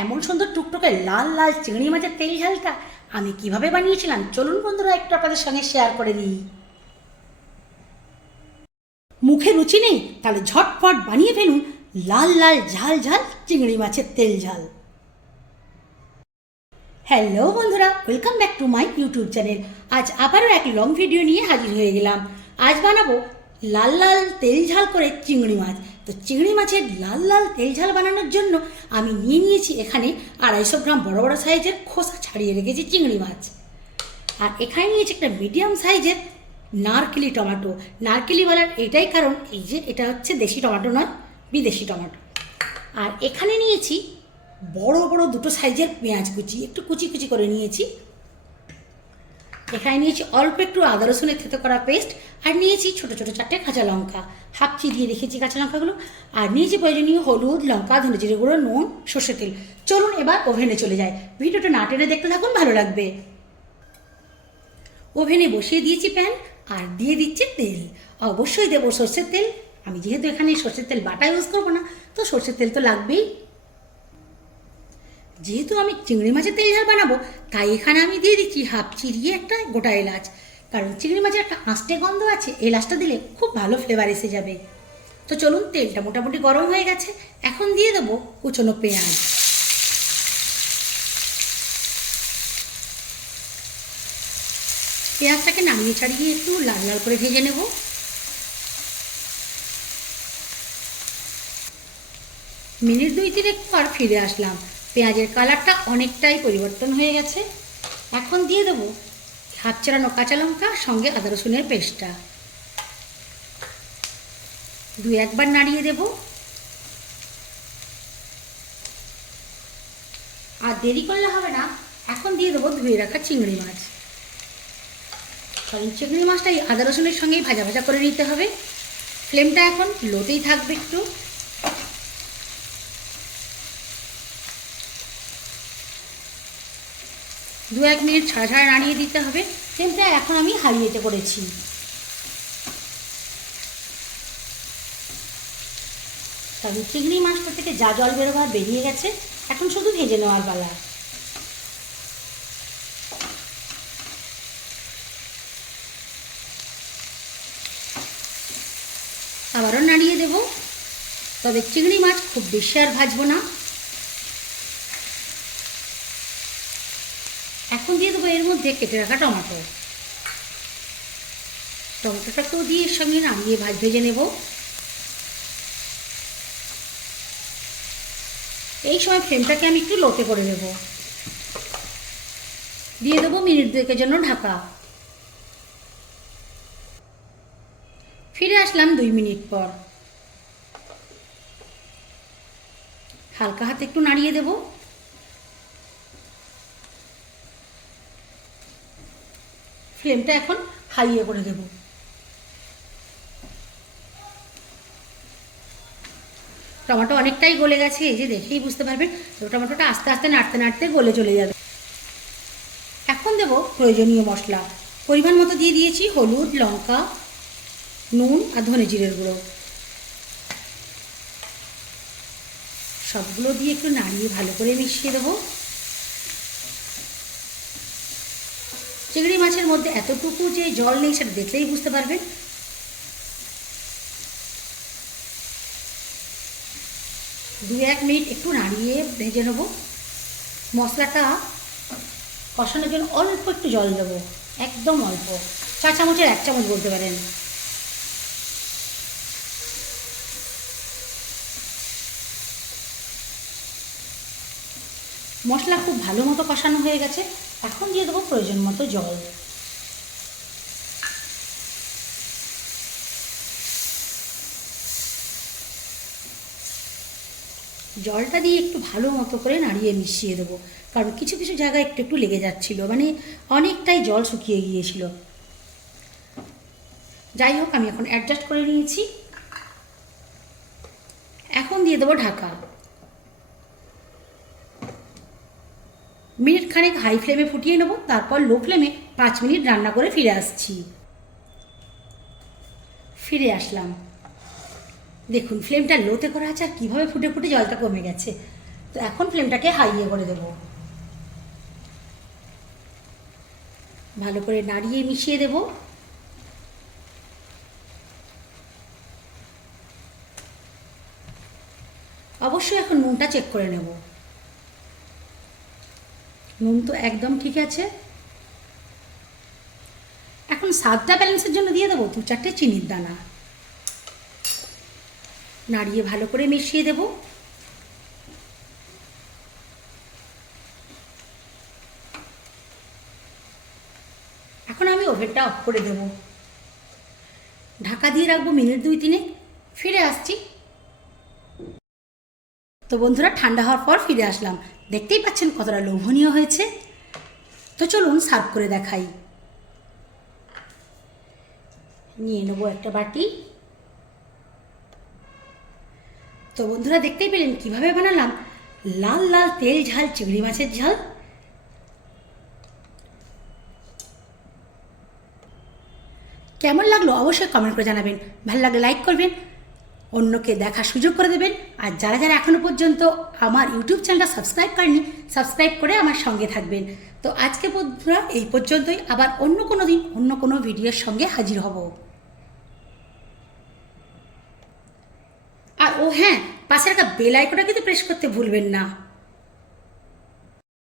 এমন সুন্দর টুকটুকে লাল লাল চিংড়ি মাছের তেল ঝালটা আমি কিভাবে বানিয়েছিলাম চলুন বন্ধুরা একটু আপনাদের সঙ্গে শেয়ার করে দিই। মুখে রুচি নেই তাহলে ঝটপট বানিয়ে ফেলুন লাল লাল ঝাল ঝাল চিংড়ি মাছের তেল ঝাল। হ্যালো বন্ধুরা, welcome back to my YouTube channel. আজ আবারও এক লং ভিডিও নিয়ে হাজির হয়ে গেলাম। আজ বানাবো লাল লাল তেল ঝাল করে চিংড়ি মাছ। তো চিংড়ি মাছের লাল লাল তেল ঝাল বানানোর জন্য আমি নিয়ে নিয়েছি এখানে 250 গ্রাম বড় বড় সাইজের খোসা ছাড়িয়ে রেখেছি চিংড়ি মাছ। আর এখানে নিয়েছি একটা মিডিয়াম সাইজের নারকেলি টমেটো। নারকেলি বলার এটাই কারণ এই যে এটা হচ্ছে দেশি টমেটো নয়, বিদেশি টমেটো। আর এখানে নিয়েছি বড় বড় দুটো সাইজের পেঁয়াজ কুচি, একটু কুচি কুচি করে নিয়েছি। এখানে নিয়েছি অল্প একটু আদা রসুনের থেতো করা পেস্ট, আর নিয়েছি ছোটো ছোটো 4টে কাঁচা লঙ্কা, হাফ চিরিয়ে রেখেছি কাঁচা লঙ্কাগুলো। আর নিয়েছি প্রয়োজনীয় হলুদ, লঙ্কা, ধনে জিরে গুঁড়ো, নুন, সর্ষের তেল। চলুন এবার ওভেনে চলে যায়। ভিডিওটা না টেনে দেখতে থাকুন, ভালো লাগবে। ওভেনে বসিয়ে দিয়েছি প্যান, আর দিয়ে দিচ্ছি তেল। অবশ্যই দেবো সর্ষের তেল। আমি যেহেতু এখানে সর্ষের তেল বাটা ইউজ করবো না, তো সর্ষের তেল তো লাগবেই। যেহেতু আমি চিংড়ি মাছের তেল ঝাল বানাবো, তাই এখানে আমি দিয়ে দিচ্ছি হাফ চিরিয়ে একটা গোটা এলাচ। কারণ চিংড়ি মাছের একটা আঁশটে গন্ধ আছে, এলাচটা দিলে খুব ভালো ফ্লেভার এসে যাবে। তো চলুন, তেলটা মোটামুটি গরম হয়ে গেছে, এখন দিয়ে দেবো কুচনো পেঁয়াজ। পেঁয়াজটাকে নামিয়ে ছাড়িয়ে একটু লাল লাল করে ভেজে নেব। মিনিট 2-3 পর ফিরে আসলাম। পেঁয়াজের কালারটা অনেকটাই পরিবর্তন হয়ে গেছে। এখন দিয়ে দেবো হাফ চেরানো কাঁচা লঙ্কা, সঙ্গে আদা রসুনের পেস্টটা। 2-1 বার নাড়িয়ে দেব। আর দেরি করলে হবে না, এখন দিয়ে দেবো ধুয়ে রাখা চিংড়ি মাছ। কারণ চিংড়ি মাছটা এই আদা রসুনের সঙ্গেই ভাজা ভাজা করে নিতে হবে। ফ্লেমটা এখন লোতেই থাকবে একটু। 2-1 মিনিট ছাড়া ছাড়া নাড়িয়ে দিতে হবে। ফ্লেমটা এখন আমি হাইয়েতে করেছি। তবে চিংড়ি মাছটা থেকে যা জল বেরোবার বেরিয়ে গেছে, এখন শুধু ভেজে নেওয়ার পালা। আবারও নাড়িয়ে দেব। তবে চিংড়ি মাছ খুব বেশি আর ভাজবো না। এখন দিয়ে দেবো এর মধ্যে কেটে রাখা টমেটো। টমেটোটাকেও দিয়ে এর সঙ্গে নামিয়ে ভেজে নেব। এই সময় ফ্লেমটাকে আমি একটু লোতে করে দেব। দিয়ে দেবো মিনিট 2-এর জন্য ঢাকা। ফিরে আসলাম 2 মিনিট পর। হালকা হাতে একটু নাড়িয়ে দেব। ফ্লেমটা এখন হাইয়ে করে দেব। টমেটো অনেকটাই গলে গেছে, এই যে দেখেই বুঝতে পারবেন। তো টমেটোটা আস্তে আস্তে নাড়তে নাড়তে গলে চলে যাবে। এখন দেব প্রয়োজনীয় মশলা। পরিমাণ মতো দিয়ে দিয়েছি হলুদ, লঙ্কা, নুন আর ধনে জিরের গুঁড়ো। সবগুলো দিয়ে একটু নাড়িয়ে ভালো করে মিশিয়ে দেবো। চিংড়ি মাছের মধ্যে এতটুকু যে জল নেই সেটা দেখলেই বুঝতে পারবেন। দু 1 মিনিট একটু নাড়িয়ে ভেজে নেব। মশলাটা কষানোর জন্য অল্প একটু জল দেবো, একদম অল্প, 4 চামচের 1 চামচ বলতে পারেন। মশলা খুব ভালো মতো কষানো হয়ে গেছে, এখন দিয়ে দেবো প্রয়োজন মতো জল। জলটা দিয়ে একটু ভালো মতো করে নাড়িয়ে মিশিয়ে দেবো। কারণ কিছু কিছু জায়গায় একটু একটু লেগে যাচ্ছিল, মানে অনেকটাই জল শুকিয়ে গিয়েছিল। যাই হোক, আমি এখন অ্যাডজাস্ট করে নিয়েছি। এখন দিয়ে দেবো ঢাকা। মিনিট খানেক হাই ফ্লেমে ফুটিয়ে নেব, তারপর লো ফ্লেমে 5 মিনিট রান্না করে ফিরে আসছি। ফিরে আসলাম। দেখুন ফ্লেমটা লোতে করা আছে, আর কীভাবে ফুটে ফুটে জলটা কমে গেছে। তো এখন ফ্লেমটাকে হাইয়ে করে দেব। ভালো করে নাড়িয়ে মিশিয়ে দেব। অবশ্যই এখন নুনটা চেক করে নেব। নুন তো একদম ঠিক আছে। এখন স্বাদটা ব্যালেন্সের জন্য দিয়ে দেবো 2-4টে চিনির দানা। নাড়িয়ে ভালো করে মিশিয়ে দেব। এখন আমি ওভেনটা অফ করে দেব। ঢাকা দিয়ে রাখবো মিনিট 2-3। ফিরে আসছি। তো বন্ধুরা, ঠান্ডা হওয়ার পর ফিরে আসলাম। দেখতেই পাচ্ছেন কতটা লোভনীয় হয়েছে। তো চলুন সার্ভ করে দেখাই। নিয়ে নেবো একটা বাটি। তো বন্ধুরা, দেখতেই পেলেন কিভাবে বানালাম লাল লাল তেল ঝাল চিংড়ি মাছের ঝাল। কেমন লাগলো অবশ্যই কমেন্ট করে জানাবেন। ভালো লাগলে লাইক করবেন, অন্যকে দেখার সুযোগ করে দেবেন। আর যারা যারা এখনও পর্যন্ত আমার ইউটিউব চ্যানেলটা সাবস্ক্রাইব করেনি, সাবস্ক্রাইব করে আমার সঙ্গে থাকবেন। তো আজকে বন্ধুরা এই পর্যন্তই। আবার অন্য কোনো দিন অন্য কোনো ভিডিওর সঙ্গে হাজির হব। আর ও হ্যাঁ, পাশের একটা বেল আইকনটা কিন্তু প্রেস করতে ভুলবেন না।